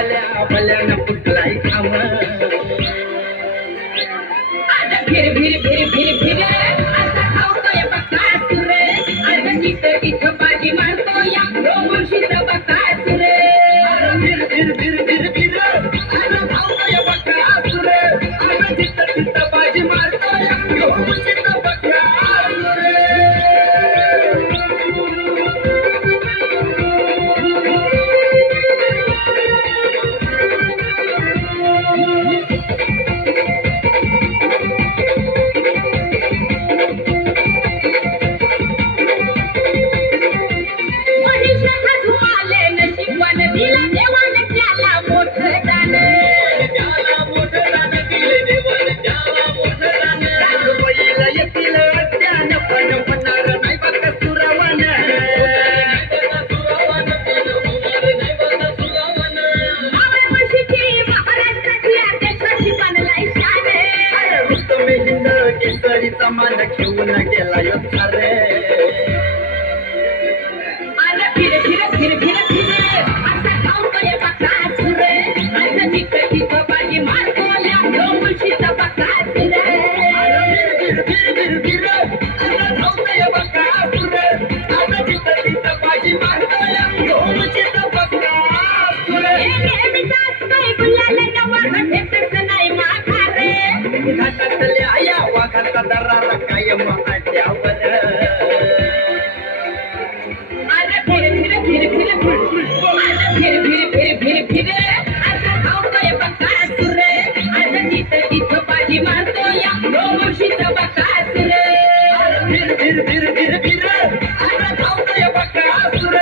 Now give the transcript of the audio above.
भल्या भल्यान पुटलाय काम आता फिर फिर फिर फिर फिर. आता खाऊ तो या पक्का सुरे अर्ध चित्र इथं बाजी मारतो या. रोमशीचा तुमचा मन घेऊन गेला योद्धा रे आला फिरे फिरे फिरे फिरे फिरे आता खाऊ कडे बका सुरे आता जिकडे तिथं बाजी मार कोल्या डोंगुशीचा बका सुरे आला फिरे फिरे फिरे फिरे आता खाऊ कडे बका सुरे आता जिकडे तिथं बाजी मार कोल्या डोंगुशीचा बका सुरे हे नेहमीच असतंय गुलाला नवर हटे तसं नाही माथा रे। Asura